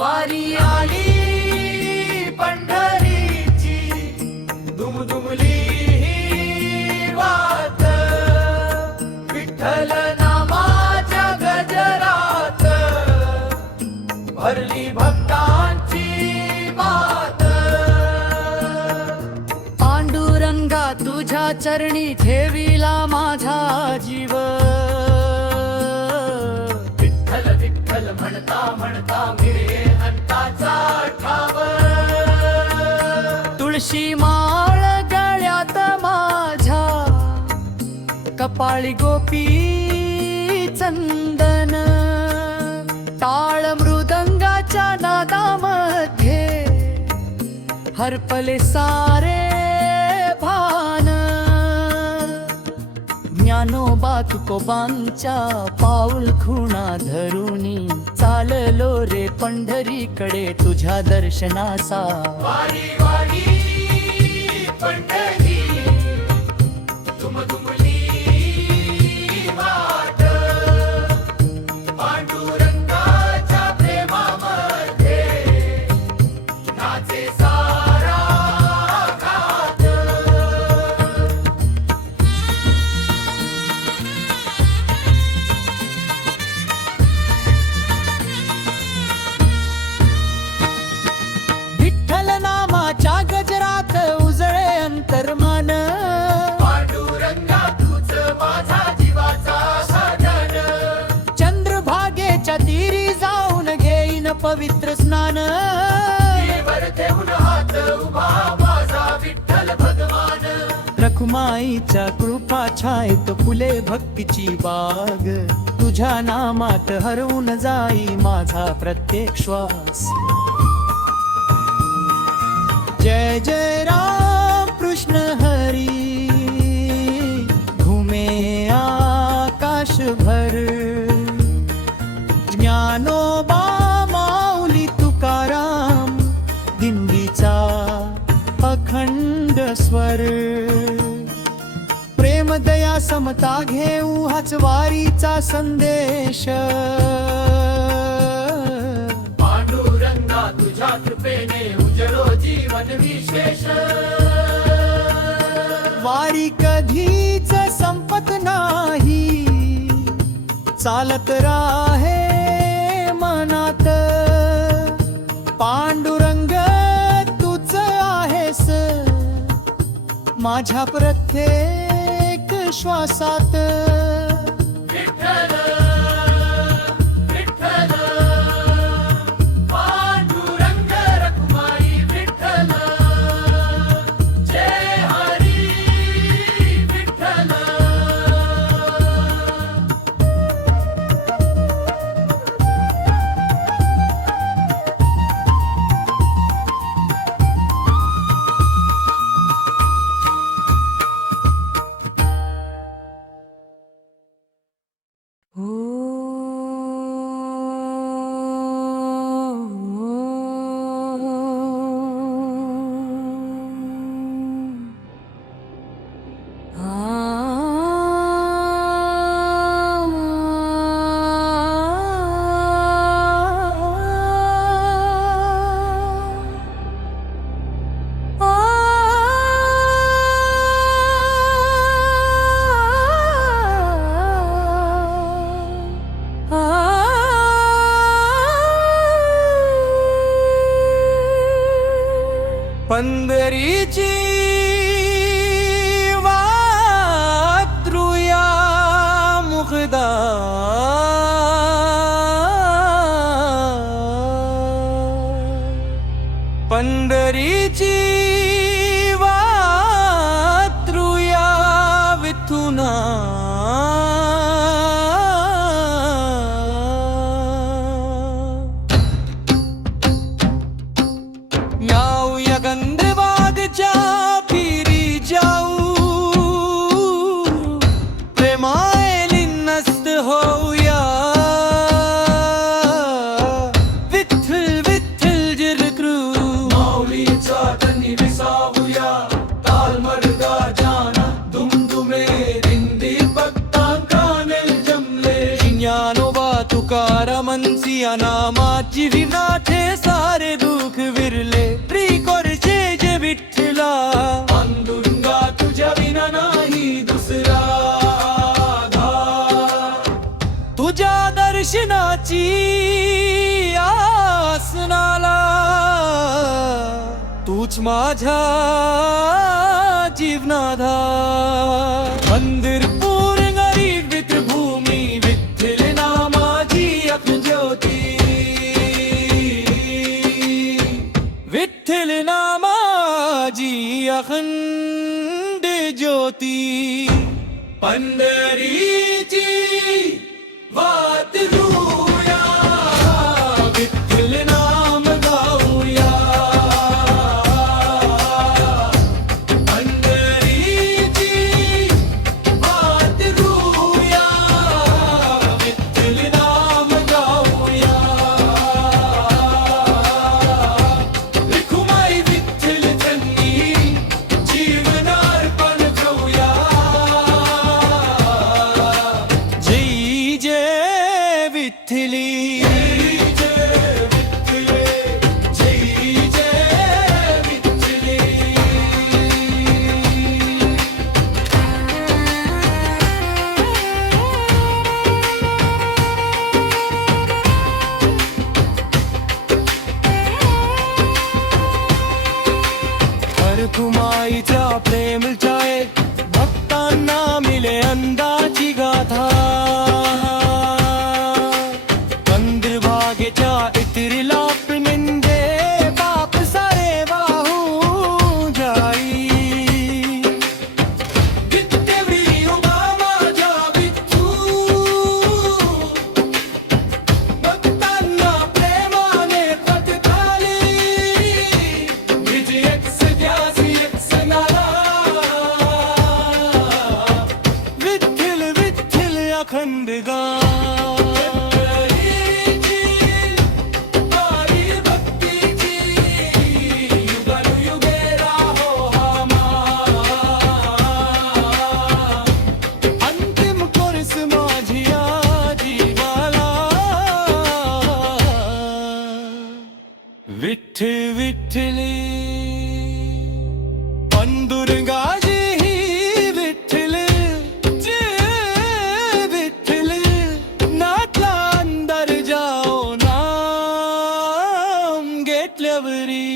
वारी आली पंढरीची, दुमदुमली ही वात, विठ्ठल नामाच्या गजरात भरली भक्तांची मात. पांडुरंगा तुझ्या चरणी ठेविला माझा जीव, विठ्ठल विठ्ठल म्हणता म्हणता मिळे अंताचा ठाव. तुळशी माळ गळ्यात माझ्या, कपाळी गोपी चंदन, टाळ मृदंगाच्या नादामध्ये हरपले सारे भान. ज्ञानोबा तुकोबांच्या पाऊल खुणा धरुनी, चाललो रे पंढरीकडे तुझ्या दर्शनासा. वारी वारी पंढरी, दुमदुमली वाट, पांडुरंगाच्या प्रेमामध्ये नाचे सारा घात. विठ्ठल नामाच्या गजरात उजळे अंतर्मान, पांडुरंगा तूच माझा जीवाचा साधन. चंद्रभागेच्या तीरी जाऊन घेईन पवित्र स्नान, वर ठेवून हात उभा माझा विठ्ठल भगवान. रखुमाईच्या कृपा छायेत फुले भक्तीची बाग, तुझ्या नामात हरवून जाई माझा प्रत्येक श्वास. जय जय राम कृष्ण हरी, घुमे आकाश भर. ज्ञानोबा माऊली तुकाराम, दिंडीचा अखंड स्वर. प्रेम दया समता घेऊ हाच वारीचा संदेश. पांडुरंगा तुझ्या कृपेने उजळो जीवन विशेष. वारी कधीच संपत नाही, चालत राहे मनात. पांडुरंग तूच आहेस माझ्या प्रत्येक श्वासात. आसनाला तूच माझ्या जीवनाधार पंढरपूर गरीब पितृभूमी विठ्ठल नामाची अखंड ज्योती विठ्ठल नामाची अखंड ज्योती पंढरीची वाट धुया विठ्ठल नाम गाऊया पंढरीची वाट धुया विठ्ठल नाम गाऊया रखुमाई विठ्ठल चरणी जीवनार्पण करूया जय जय विठ्ठली कुमाईच्या प्रेम छाये भक्तांना मिले अंदाची गाथा पंधरभागेच्या इतरीला पिंडे बाप सारे वाहू जाई विठ्ठवी उभा माझ्या विठ्ठू भक्तांना प्रेमाने पटकाली विजय विठ्ठल विठ्ठल अखंड अंतिम कोर्स माझी जीवाला विठ्ठल विठ्ठली पंडुरंगाजी ही विठ्ठल जय विठ्ठल नातला अंदर जाओ नाम घेतल्यावरी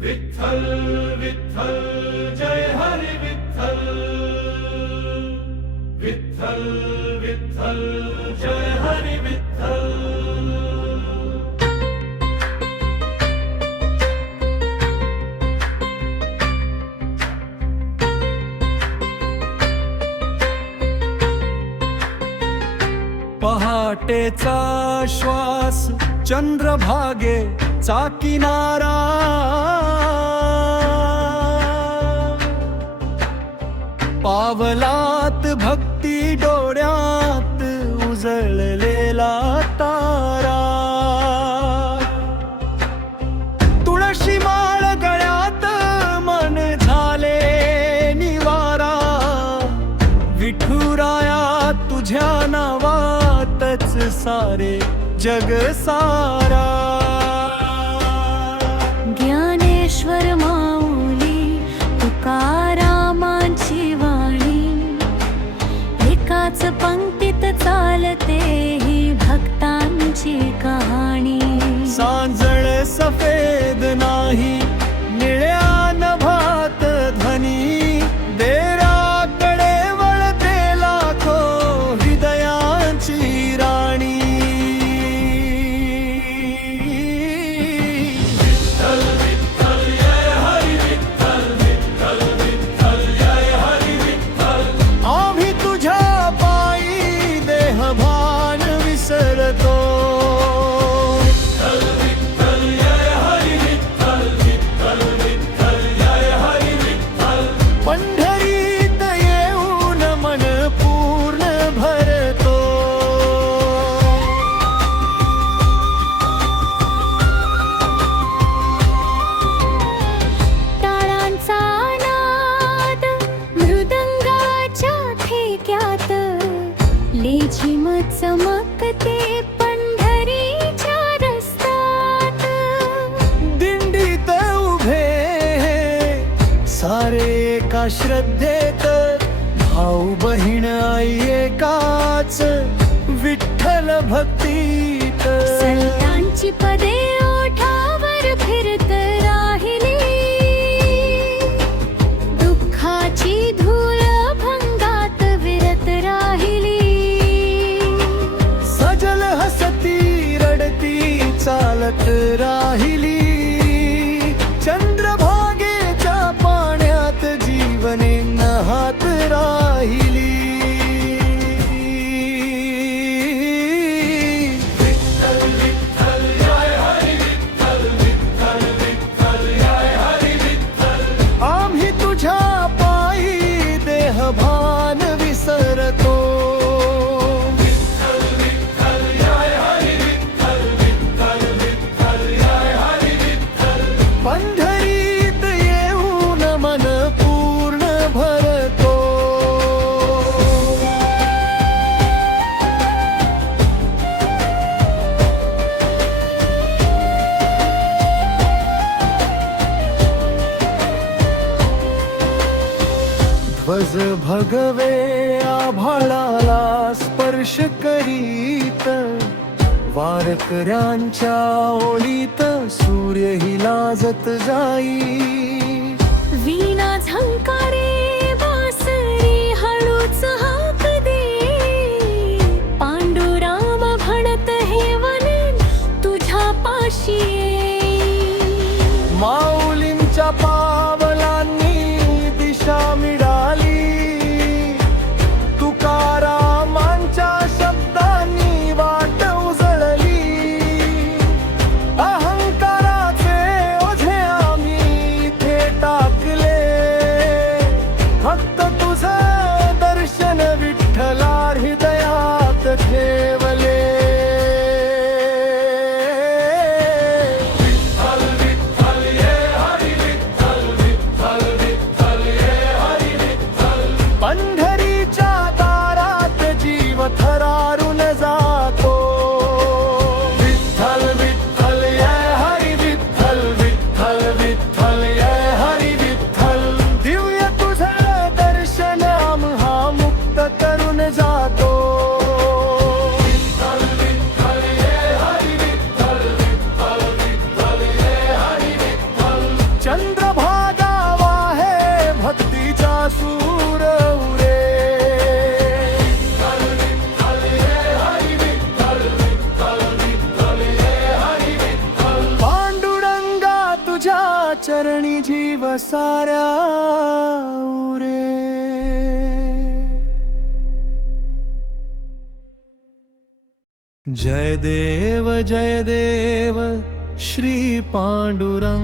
विठ्ठल विठ्ठल जय हरी विठ्ठल विठ्ठल विठ्ठल जय हरी विठ्ठल पहाटेचा श्वास चंद्रभागेचा किनारा पावलात भक्ती डोळ्यात उजळलेला तारा तुळशी माळ गळ्यात मन झाले निवारा विठुराया तुझ्या नावातच सारे जग सारा ज्ञानेश्वर माऊली तुकारामांची वाणी एकाच पंक्तीत चालते ही भक्तांची कहाणी सांजळ सफेद नाही निळ्या नभात ध्वनी देराकडे वळते लाखो हृदयांची राणी एका श्रद्धेत, भाऊ बहीण आई एकाच विठ्ठल भक्तीत. संतांची पदे ओठावर फिरत राहिली, दुःखाची धूळ भंगात विरत राहिली. सजल हसती रडती चालत राहिली, चंद्रभागेच्या पाण्यात जीवने नहात राहिली. आम्ही तुझ्या पायी देहभान विसरतो. पंढरीत येऊन मन पूर्ण भरतो. ध्वज भगवे आभाळाला स्पर्श करीत, वारकऱ्यांच्या ओळीत सूर्यही लाजत जाई. वीणा झंकारे बासरी हळूच हाक दे, पांडुराम म्हणत हे वन तुझ्या पाशी ये. माऊलींच्या पावलांनी दिशा मिळाली, तुकारामांच्या शब्दांनी वाट उजळली. अहंकाराचे ओझे आम्ही इथे टाकले, फक्त तुझं दर्शन विठ्ठला हृदयात ठेवले. पंढरीच्या दारात जीव थरारून जातो. विठ्ठल विठ्ठल जय हरी विठ्ठल, विठ्ठल विठ्ठल जय हरी विठ्ठल. दिव्य तुझं दर्शन आम्हा मुक्त करून जातो. विठ्ठल विठ्ठल जय हरी विठ्ठल, विठ्ठल विठ्ठल जय हरी विठ्ठल. चंद्रभागा वाहे भक्तीचा सूर उरे. पांडुरंगा तुझ्या चरणी जीव साऱ्या उरे. जय देव श्री पांडुरंगा.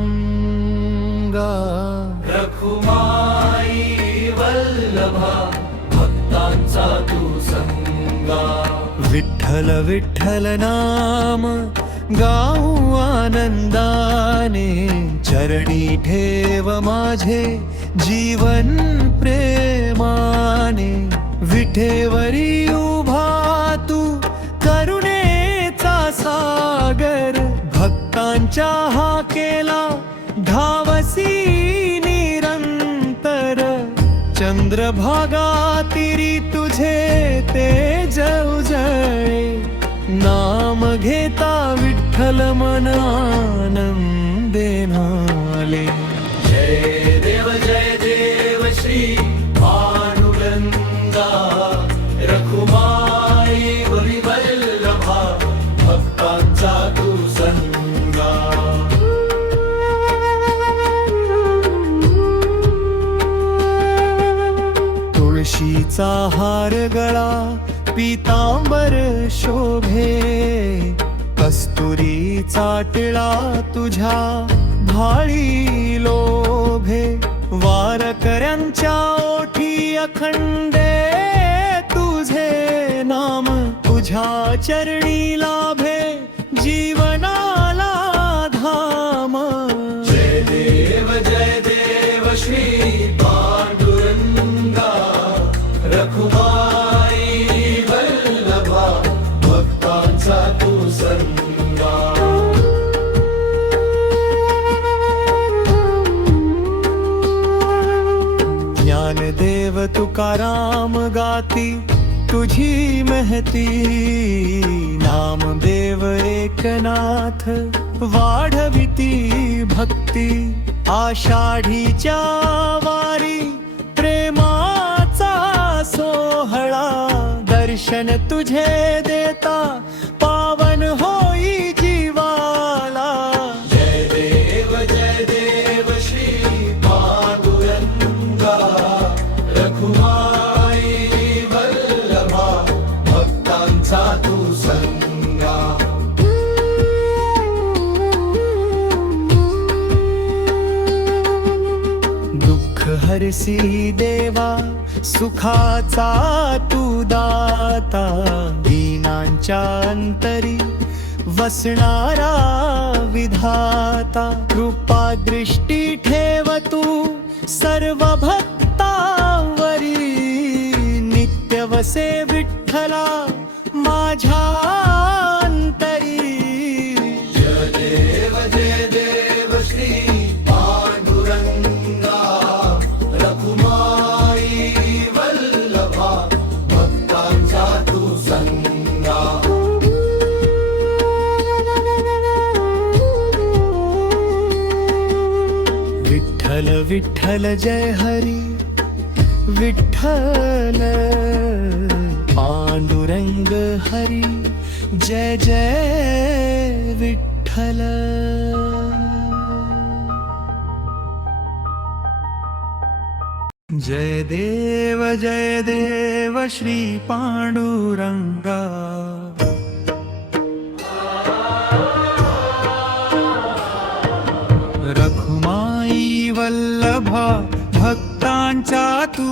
रखुमाई वल्लभा भक्तांचा तू संगा. विठ्ठल विठ्ठल नाम गाऊ आनंदाने, चरणी ठेव माझे जीवन प्रेमाने. विठेवरी उभा तू करुणेचा सागर, भक्तांच्या हाकेला धावसी निरंतर. चंद्रभागा तिरी तुझे तेज उजळे, नाम घेता विठ्ठल मन आनंदे नाले. जय देव श्री पांडुरंगा. रखुमाई वल्लभा भक्तांचा तू संगा. तुळशीचा हार गळा पीतांबर शोभे, कस्तुरीचा टिळा तुझ्या भाळी लोभे. वारकऱ्यांच्या ओठी अखंडे तुझे नाम, तुझ्या चरणी लाभे जीवनाला धाम. जय देव श्री पांडुरंगा. रखुमाई वल्लभा भक्तांचा तू संगा. ज्ञानदेव तुकाराम गाती तुझी महती, नामदेव एकनाथ वाढविती भक्ती, आषाढीच्या वारी प्रेमाचा सोहळा, दर्शन तुझे देता पावन होई जीवाला। जय देव श्री पांडुरंगा, रखुमाई वल्लभा, भक्तांचा तू संगा। दुःख हरसी देवा सुखाचा तू दाता, दीनांच्या अंतरी वसणारा विधाता, कृपा दृष्टी ठेव तू सर्व भक्तांवरी, नित्य वसे विठ्ठला माझ्या अंतरी। जय देव श्री पांडुरंगा, रखुमाई वल्लभा, भक्तांचा तू संगा। विठ्ठल विठ्ठल जय हरी विठ्ठल, पांडुरंग हरी जय जय विठ्ठल। जय देव श्री पांडुरंगा, रखुमाई वल्लभा, भक्तांचा तू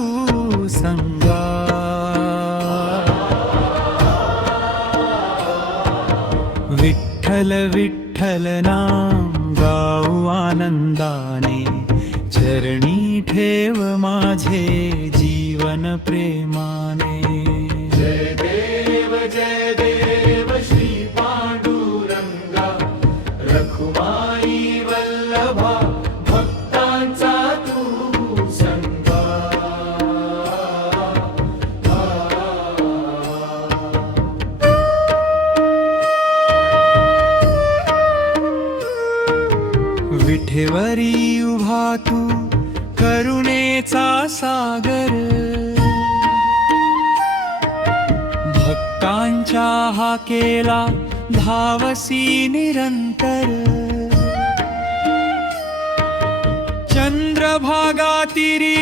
संगा। विठ्ठल विठ्ठल नाम गाऊ आनंदाने, चरणी ठेव माझे जीवन प्रेमाने। जय देव श्री पांडुरंगा, रखुमाई वल्लभा, भक्तांचा तू संगा। विठेवरी उभा तू करुणेचा सागर, भक्तांच्या हाकेला धावसी निरंतर। चंद्रभागा तीरी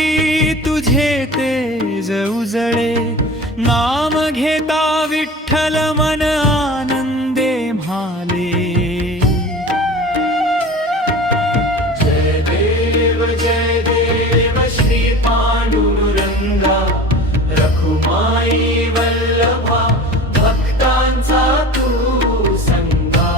तुझे तेज उजळे, नाम घेता विठ्ठल मन आनंदे म्हाले। जय देव श्री पांडुरंगा, रखुमाई वल्लभा, भक्तांचा तू संगा।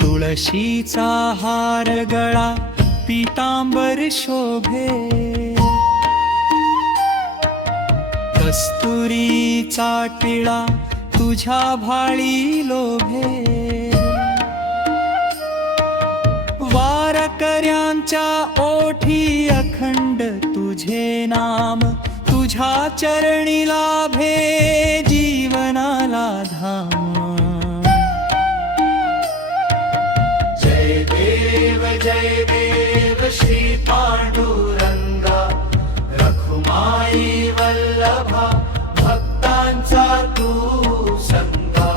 तुळशीचा हार गळा पीतांबर शोभे, कस्तुरीचा टिळा तुझ्या भाळी लोभे। वारकऱ्यांच्या ओठी अखंड तुझे नाम, तुझ्या चरणी लाभे जीवनाला धाम। जय देव श्री पांडुरंगा, रखुमाई वल्लभा, भक्तांचा तू संगा।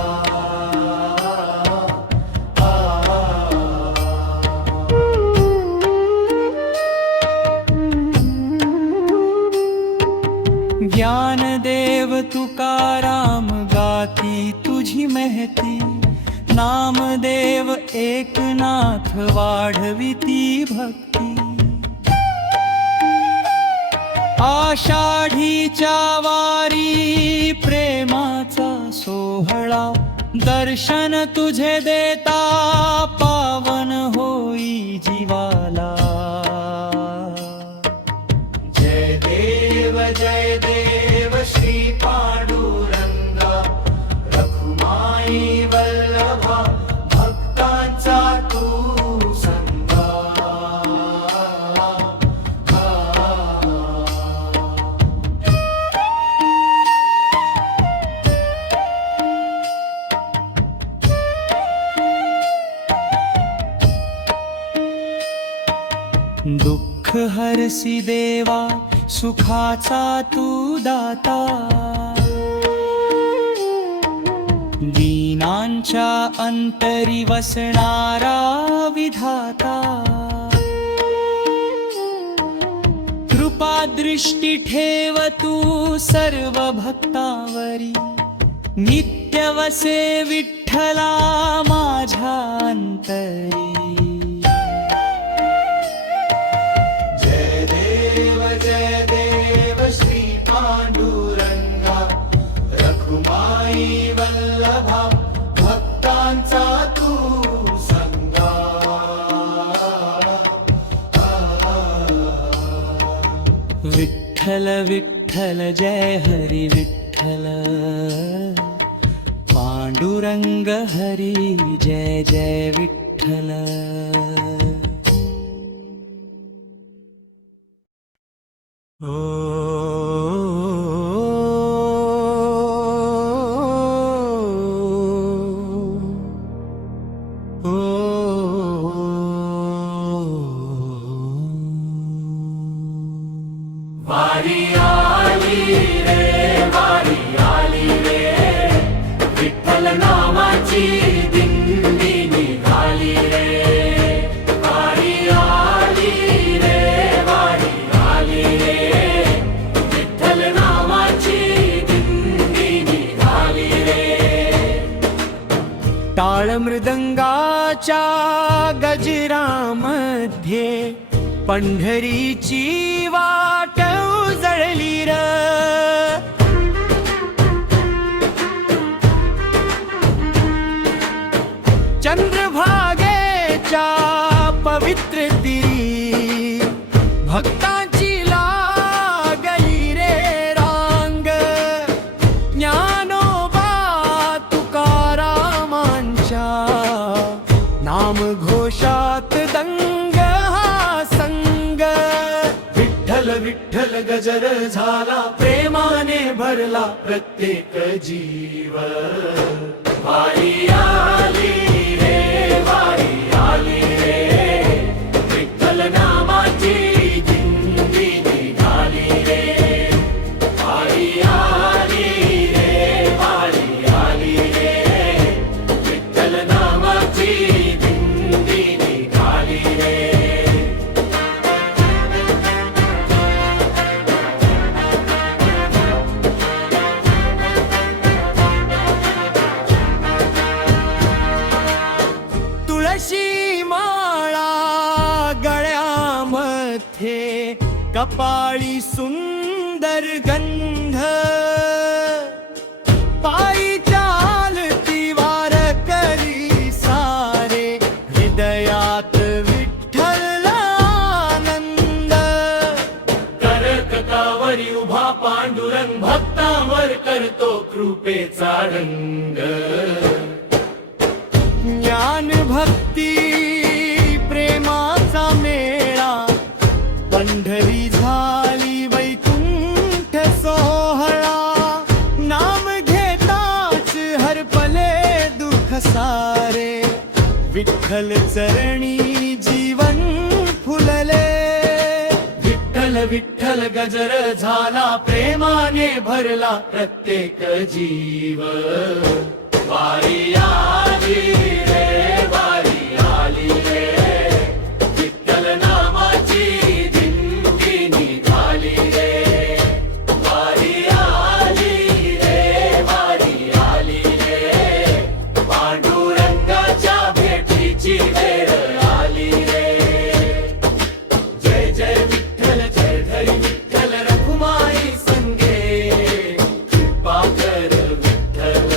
ज्ञानदेव तुकाराम गाती तुझी महती, नामदेव एकनाथ वाढविती भक्ती। आषाढीच्या वारी प्रेमाचा सोहळा, दर्शन तुझे देता पावन होई जीवाला। जय जय देव श्री पांडुरंगा रखुमाई वल्लभा भक्तांचा तू संगा दुःख हरसी देवा सुखाचा तू दाता दीनांच्या अंतरी वसणारा विधाता कृपा दृष्टी ठेव तू सर्व भक्तावरी नित्य वसे विठ्ठला माझ्या अंतरी जय देव श्री पांडुरंगा रखुमाई वल्लभा भक्तांचा तू संगा विठ्ठल विठ्ठल जय हरी विठ्ठल पांडुरंग हरी जय जय विठ्ठल वारी आली रे वारी आली रे विठ्ठल नामाची दिंडी निघाली रे वारी आली रे वारी आली रे विठ्ठल नामाची दिंडी निघाली रे टाळ मृदंगाच्या गजरामध्ये पंढरीची वाट उजळली र चंद्रभागेच्या पवित्र तीरी भक्तांची लागली रे रांग ज्ञानोबा तुकारामांच्या नाम घोषात दंग हा संग विठ्ठल विठ्ठल गजर झाला प्रेमाने भरला प्रत्येक जीव वारी आली रे वारी आली रे विठ्ठल नामाची दिंडी निघाली रे वारी आली रे वारी आली रे विठ्ठल नामाची दिंडी निघाली रे तुळशी माळा गळ्यामध्ये कपाळी सुंदर गंध पायी चालती वारकरी सारे हृदयात विठ्ठल आनंद करकतावरी उभा पांडुरंग भक्तांवर करतो कृपेचा रंग ज्ञान भक्ती प्रेमाचा मेळा पंढरी झाली वैकुंठ सोहळा नाम घेताच हरपले दुःख सारे विठ्ठल चरणी जीवन फुलले विठ्ठल विठ्ठल गजर झाला प्रेमाने भरला प्रत्येक जीव वारी आली रे वारी आली रे विठ्ठल नामाची दिंडी निघाली रे वारी आली रे वारी आली रे पांडुरंगाच्या भेटीची वेळ आली रे जय जय विठ्ठल जय हरी विठ्ठल रखुमाई संगे कृपा कर विठ्ठल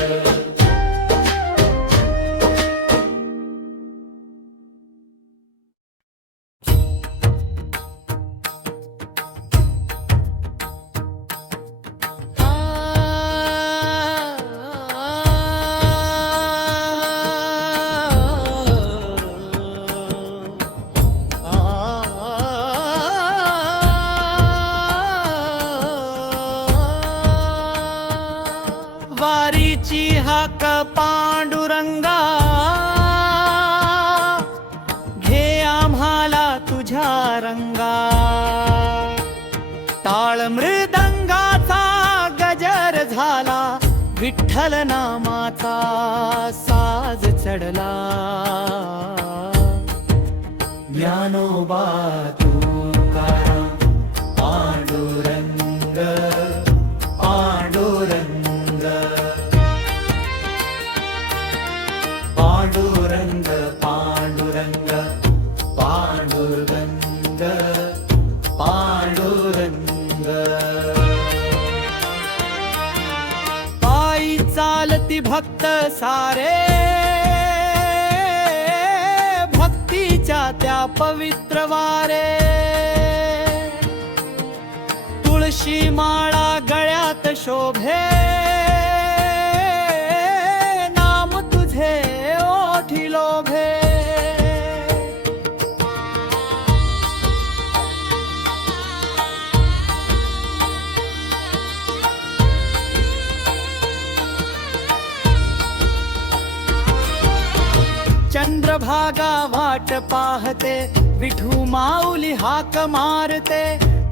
हाक पांडुरंगा, घे आम्हाला तुझ्या रंगा. टाळ मृदंगाचा गजर झाला, विठ्ठल नामाचा साज चढला. ज्ञानोबा तुकाराम पांडुरंग पांडुरंग, पांडुरंग पांडुरंग पांडुरंग पांडुरंग. पायी चालती भक्त सारे, भक्तीच्या त्या पवित्र वारे. तुळशी माळा गळ्यात शोभे, नाम तुझे ओठी लोभे. चंद्रभागा वाट पाहते, विठू माऊली हाक मारते.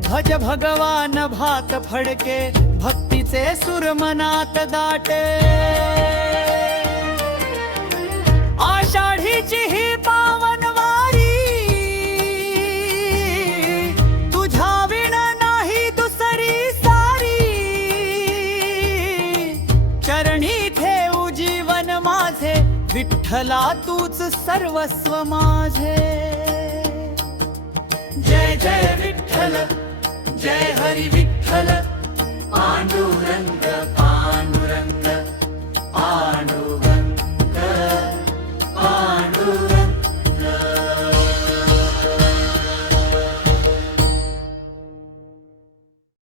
भज भगवान भात फडके, भक्तीचे सुर मनात दाटे. आषाढीची ही पावन वारी, तुझ्या विण नाही दुसरी सारी. चरणी ठेवू जीवन माझे, विठ्ठला तूच सर्वस्व माझे. जय जय विठ्ठल, जय हरी विठ्ठल.